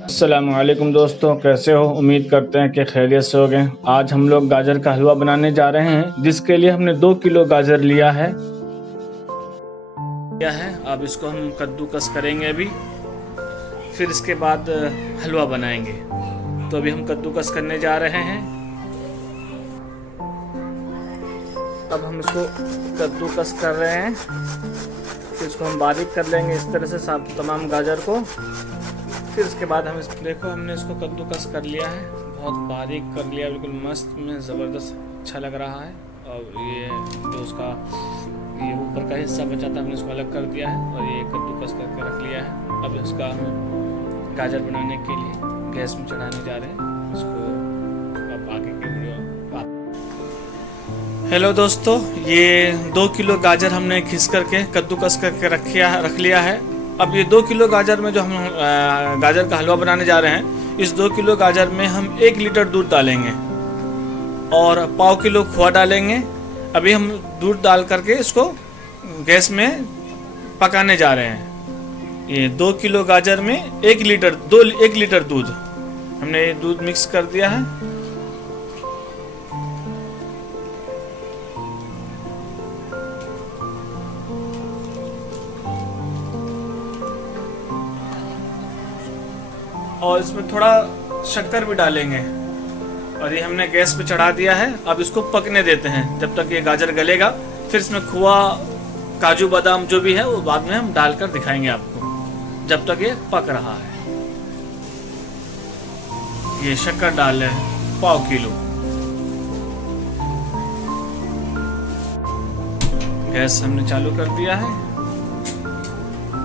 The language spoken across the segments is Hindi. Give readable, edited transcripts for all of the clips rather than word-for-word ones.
अस्सलामुअलैकुम दोस्तों, कैसे हो? उम्मीद करते हैं कि खैरियत से होगे। आज हम लोग गाजर का हलवा बनाने जा रहे हैं, जिसके लिए हमने 2 किलो गाजर लिया है। अब इसको हम कद्दूकस करेंगे अभी, फिर इसके बाद हलवा बनाएंगे। तो अभी हम कद्दूकस करने जा रहे हैं। अब हम इसको कद्दूकस कर रहे हैं, फिर इसको हम बारीक कर लेंगे इस तरह से सब तमाम गाजर को। फिर इसके बाद हम देखो हमने इसको कद्दूकस कर लिया है, बहुत बारीक कर लिया, बिल्कुल मस्त में ज़बरदस्त अच्छा लग रहा है। और ये जो उसका ये ऊपर का हिस्सा बचा था हमने इसको अलग कर दिया है और ये कद्दूकस करके रख लिया है। अब इसका हम गाजर बनाने के लिए गैस में चढ़ाने जा रहे हैं इसको। अब आगे की वीडियो। हेलो दोस्तों, ये 2 किलो गाजर हमने घिस करके कद्दूकस करके रख लिया है। अब ये 2 किलो गाजर में जो हम गाजर का हलवा बनाने जा रहे हैं, इस 2 किलो गाजर में हम 1 लीटर दूध डालेंगे और 1/4 किलो खोआ डालेंगे। अभी हम दूध डाल करके इसको गैस में पकाने जा रहे हैं। ये 2 किलो गाजर में 1 लीटर दूध हमने ये दूध मिक्स कर दिया है। और इसमें थोड़ा शक्कर भी डालेंगे और ये हमने गैस पे चढ़ा दिया है। अब इसको पकने देते हैं जब तक ये गाजर गलेगा। फिर इसमें खोआ, काजू बादाम जो भी है वो बाद में हम डालकर दिखाएंगे आपको, जब तक ये पक रहा है। ये शक्कर डाल रहे हैं 1/4 किलो। गैस हमने चालू कर दिया है।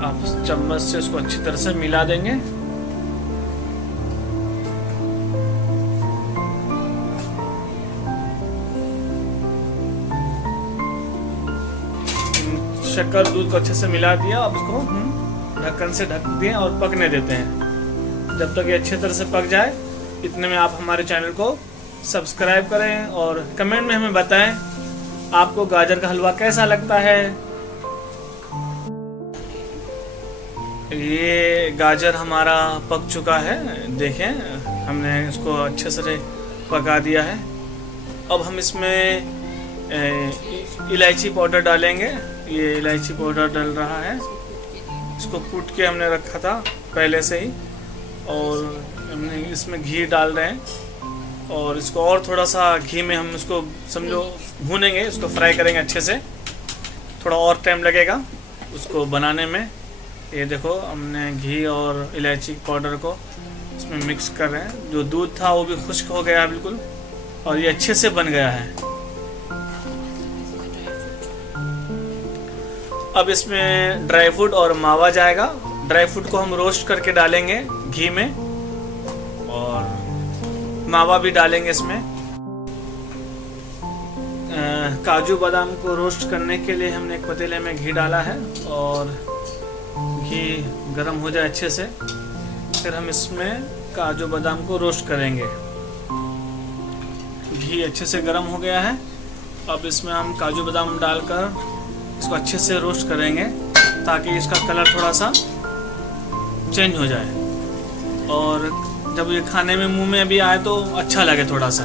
अब चम्मच से इसको अच्छी तरह से मिला देंगे। शक्कर दूध को अच्छे से मिला दिया। अब इसको ढक्कन से ढक दिए और पकने देते हैं जब तक ये अच्छी तरह से पक जाए। इतने में आप हमारे चैनल को सब्सक्राइब करें और कमेंट में हमें बताएं आपको गाजर का हलवा कैसा लगता है। ये गाजर हमारा पक चुका है, देखें हमने इसको अच्छे से पका दिया है। अब हम इसमें इलायची पाउडर डालेंगे। ये इलायची पाउडर डल रहा है, इसको कूट के हमने रखा था पहले से ही। और हमने इसमें घी डाल रहे हैं और इसको और थोड़ा सा घी में हम इसको समझो भूनेंगे, इसको फ्राई करेंगे अच्छे से। थोड़ा और टाइम लगेगा उसको बनाने में। ये देखो हमने घी और इलायची पाउडर को इसमें मिक्स कर रहे हैं। जो दूध था वो भी खुश्क हो गया है बिल्कुल और ये अच्छे से बन गया है। अब इसमें ड्राई फ्रूट और मावा जाएगा। ड्राई फ्रूट को हम रोस्ट करके डालेंगे घी में और मावा भी डालेंगे इसमें। काजू बादाम को रोस्ट करने के लिए हमने एक पतीले में घी डाला है और घी गर्म हो जाए अच्छे से, फिर हम इसमें काजू बादाम को रोस्ट करेंगे। घी अच्छे से गर्म हो गया है। अब इसमें हम काजू बादाम डालकर इसको अच्छे से रोस्ट करेंगे ताकि इसका कलर थोड़ा सा चेंज हो जाए और जब ये खाने में मुंह में अभी आए तो अच्छा लगे थोड़ा सा।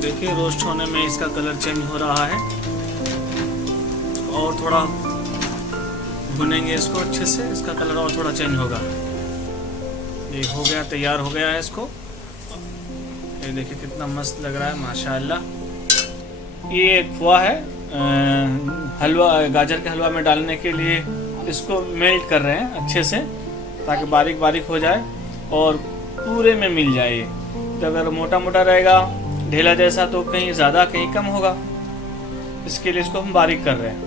देखिए रोस्ट होने में इसका कलर चेंज हो रहा है और थोड़ा भुनेंगे इसको अच्छे से, इसका कलर और थोड़ा चेंज होगा। ये हो गया, तैयार हो गया है इसको। ये देखिए कितना मस्त लग रहा है माशाल्लाह। ये खोआ है हलवा, गाजर के हलवा में डालने के लिए इसको मेल्ट कर रहे हैं अच्छे से ताकि बारीक बारीक हो जाए और पूरे में मिल जाए। ये तो अगर मोटा मोटा रहेगा ढेला जैसा तो कहीं ज़्यादा कहीं कम होगा, इसके लिए इसको हम बारीक कर रहे हैं।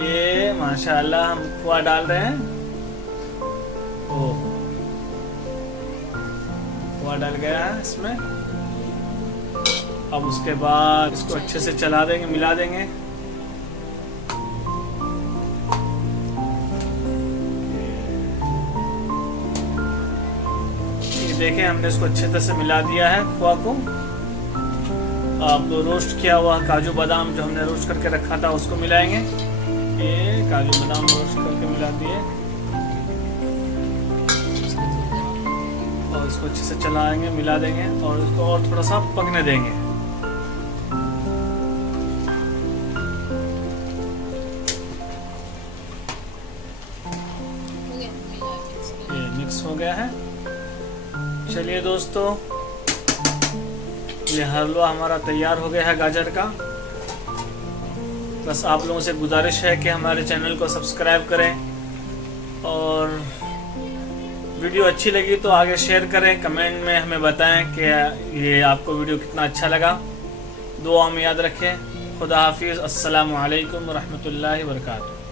ये माशाल्लाह हम खोआ डाल रहे हैं। खोआ डाल गया है इसमें। अब उसके बाद इसको अच्छे से चला देंगे, मिला देंगे। ये देखें हमने इसको अच्छे तरह से मिला दिया है खोआ को। अब रोस्ट किया हुआ काजू बादाम जो हमने रोस्ट करके रखा था उसको मिलाएंगे। ये काजू बादाम रोस्ट करके मिला दिए और इसको अच्छे से चलाएंगे, मिला देंगे और इसको और थोड़ा सा पकने देंगे। ये मिक्स हो गया है। चलिए दोस्तों, ये हलवा हमारा तैयार हो गया है गाजर का। बस आप लोगों से गुजारिश है कि हमारे चैनल को सब्सक्राइब करें और वीडियो अच्छी लगी तो आगे शेयर करें, कमेंट में हमें बताएं कि ये आपको वीडियो कितना अच्छा लगा। दुआ में याद रखें। खुदा हाफिज़। अस्सलामु अलैकुम रहमतुल्लाहि व बरकातुहू।